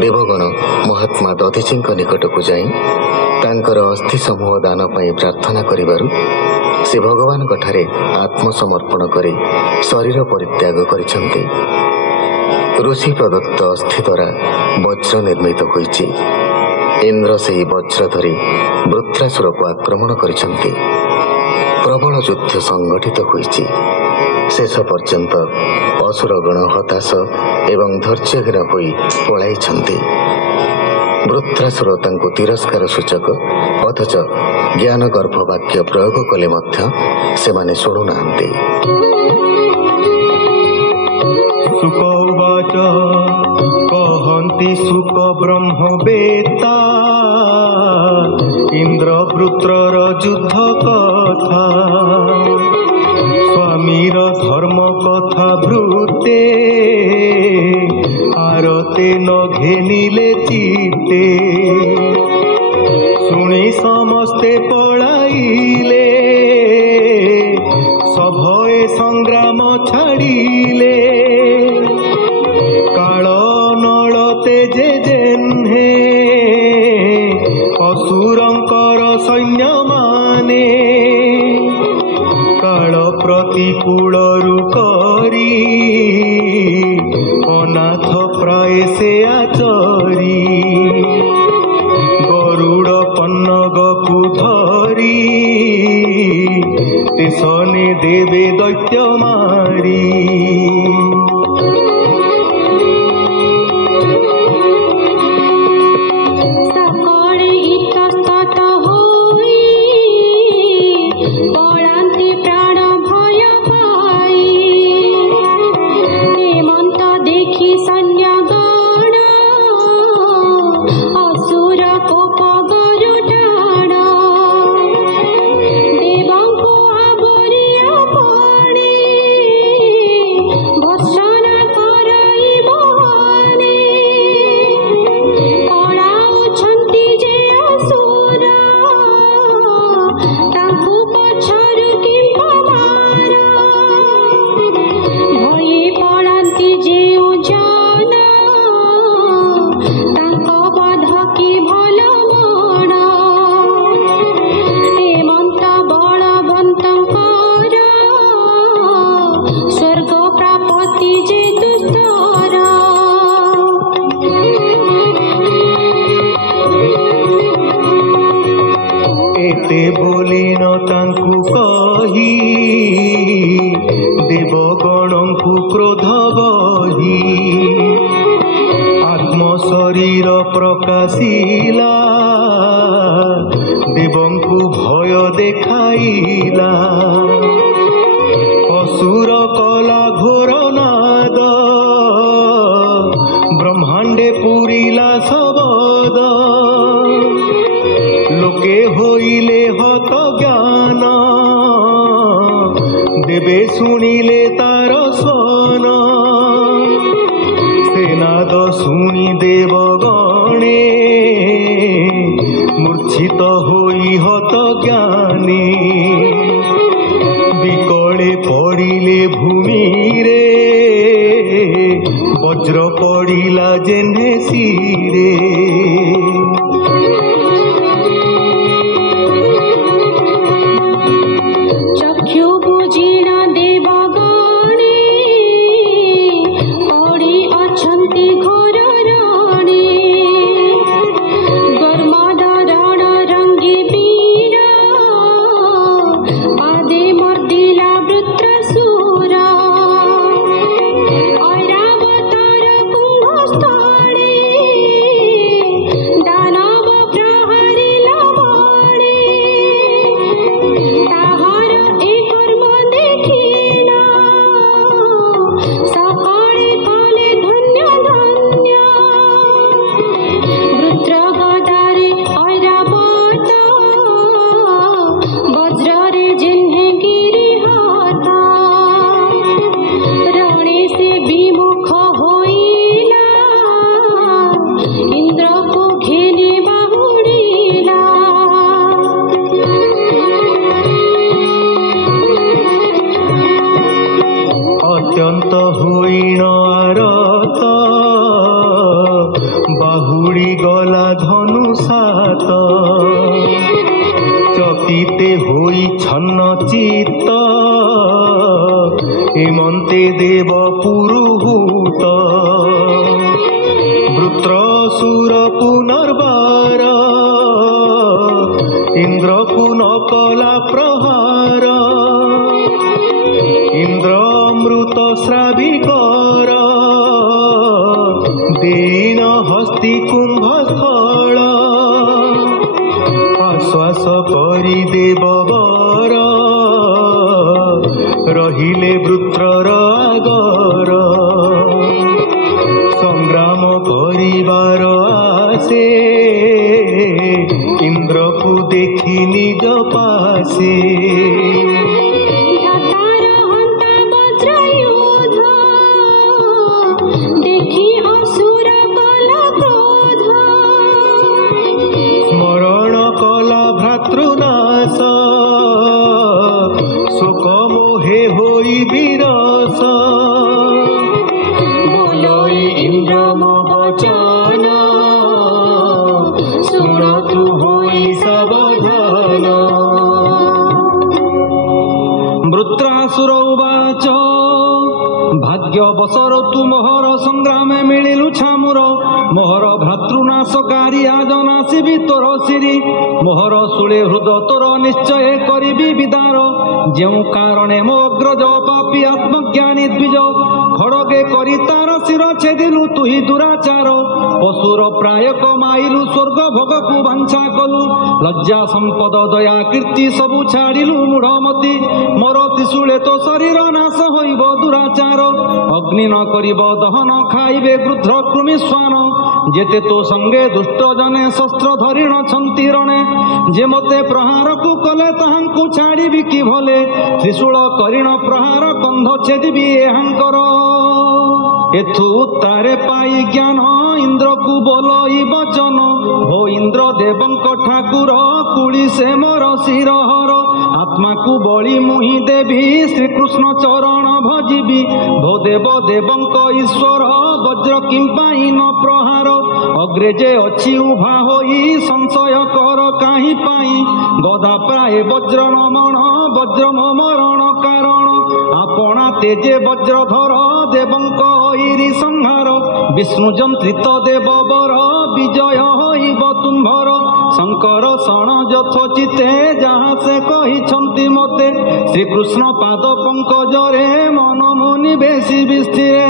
देवगण महात्मा दधीची निकट को जाई तांकर अस्थि समूह दान पाई प्रार्थना करिबारु से भगवान ठारे आत्मसमर्पण करी शरीर परित्याग करिसंती। ऋषि प्रदत्त अस्थि द्वारा वज्र निर्मित होइछि। इंद्र से वज्र धरी वृत्रासुर को आक्रमण करिसंती। प्रबल युद्ध संगठित होइछि। शेष पर्यंत असुरगण हताश एवं धैर्यहीन होई पलाइछंती। वृत्रासुर तांको तिरस्कार सूचक अथच ज्ञान गर्भ वाक्य प्रयोग कले मध्य सेमाने शुणुनाहांती। सुक उवाच कहन्ति सुक ब्रह्मवेत्ता इंद्र वृत्रर युद्ध कथा स्वामीर धर्म कथा भृते आरते न घेनिले चित्ते शुणी समस्ते पलाइले सभये संग्राम छाड़िले काल नलते जे जेन्हे असुरंकर सैन्य माने काल प्रतिकूल करी अनाथ प्राय से आचरी गरुड़ पन्नग को धरी तेसने देवे दैत्य मारी प्रकाशिला देवंकु भय देखाइला असुर कला घोर नाद ब्रह्मांडे पुरिला सबद लोके होइले हत ज्ञान देवे शुणिले तार सन सेनाद शुणी देवगणे मूर्छित होई हत ज्ञानी विकले पड़िले भूमि रे वज्र पड़िला जेन्हे सिरे অত্যন্ত হইণ আরত বাহুড়ি গলা ধনু সাত চকিতে হই ছন্ন চিত্ত হেমন্তে দেব পুরুহূত বৃত্রসুর পুনর্বার ইন্দ্রকু নকলা প্রহার ইন্দ্রমৃত শ্রাবিকর দীন হস্তি কুম্ভস্থল আশ্বাস করি দেব বর রহিলে বৃত্রর আগর সংগ্রাম করিবার আসে ইন্দ্রকু দেখি নিজ পাশে স্মরণ কলা ভ্রাতৃনাশ শোক মোহে হই বিরস বলই ইন্দ্র মো বচন শুণ তু হই সাবধান। বৃত্রাসুর উবাচ ভাগ্যবশর তু মোহর সংগ্রামে মিলিলু ছামুর মোহর ভ্রাতৃনাশকারী আজ নাসিবি তোর শিরি মোহর শূলে হৃদ তোর নিশ্চয় করিবি বিদার ଯେଉଁ কারণে ମୋ ଅଗ୍ରଜ ପାପୀ ଆତ୍ମଜ୍ଞାନୀ ଦ୍ୱିଜ ଖଡ଼ଗେ କରି ତାର ଶିର ଛେଦିଲୁ ତୁହି ଦୁରାଚାର ପଶୁର ପ୍ରାୟ କମାଇଲୁ ସ୍ୱର୍ଗ ଭୋଗକୁ ବାଞ୍ଛା କଲୁ ଲଜ୍ଜା ସମ୍ପଦ ଦୟା କୀର୍ତ୍ତି ସବୁ ଛାଡ଼ିଲୁ ମୂଢ଼ମତି ମୋର ତ୍ରିଶୂଳେ ତୋ ଶରୀର ନାଶ ହୋଇବ ଦୁରାଚାର ଅଗ୍ନି ନ କରିବ ଦହନ ଖାଇବେ ଗୃଧ୍ର କୃମି ଶ୍ୱାନ ଯେତେ ତୋ ସଙ୍ଗେ ଦୁଷ୍ଟ ଜନେ ଶସ୍ତ୍ର ଧରିଣଛନ୍ତି ରଣେ ଯେ ମୋତେ ପ୍ରହାରକୁ କଲେ ତାହାଙ୍କୁ ଛାଡ଼ିବି କି ଭଲେ ତ୍ରିଶୂଳ କରିଣ ପ୍ରହାର କନ୍ଧ ଛେଦିବି ଏହାଙ୍କର ଏଥୁ ଉତ୍ତାରେ ପାଇ ଜ୍ଞାନ ଇନ୍ଦ୍ରକୁ ବୋଲଇ ବଚନ ହୋ ଇନ୍ଦ୍ର ଦେବଙ୍କ ଠାକୁର କୁଳି ସେ ମୋର ଶିରହର ଆତ୍ମାକୁ ବଳି ମୁହିଁ ଦେବି ଶ୍ରୀକୃଷ୍ଣ ଚରଣ ଭଜିବି ଭୋ ଦେବ ଦେବଙ୍କ ଈଶ୍ୱର ବଜ୍ର କିମ୍ପାଇଁ ନ ପ୍ରହାର ଅଗ୍ରେ ଯେ ଅଛି ଉଭା ହୋଇ ସଂଶୟ କର କାହିଁ ପାଇଁ ଗଦା ପ୍ରାୟ ବଜ୍ର ନମଣ ବଜ୍ର ମୋ ମରଣ କାରଣ ଆପଣା ତେଜେ ବଜ୍ରଧର ଦେବଙ୍କ ঐরি সংহার বিষ্ণু যন্ত্রিত দেব বর বিজয় হইব তুম্ভর শঙ্কর শণ যথোচিতে যাহা সে কহিছন্তি মতে শ্রীকৃষ্ণ পাদ পঙ্কজরে মন মুনি বেশি বিস্থিরে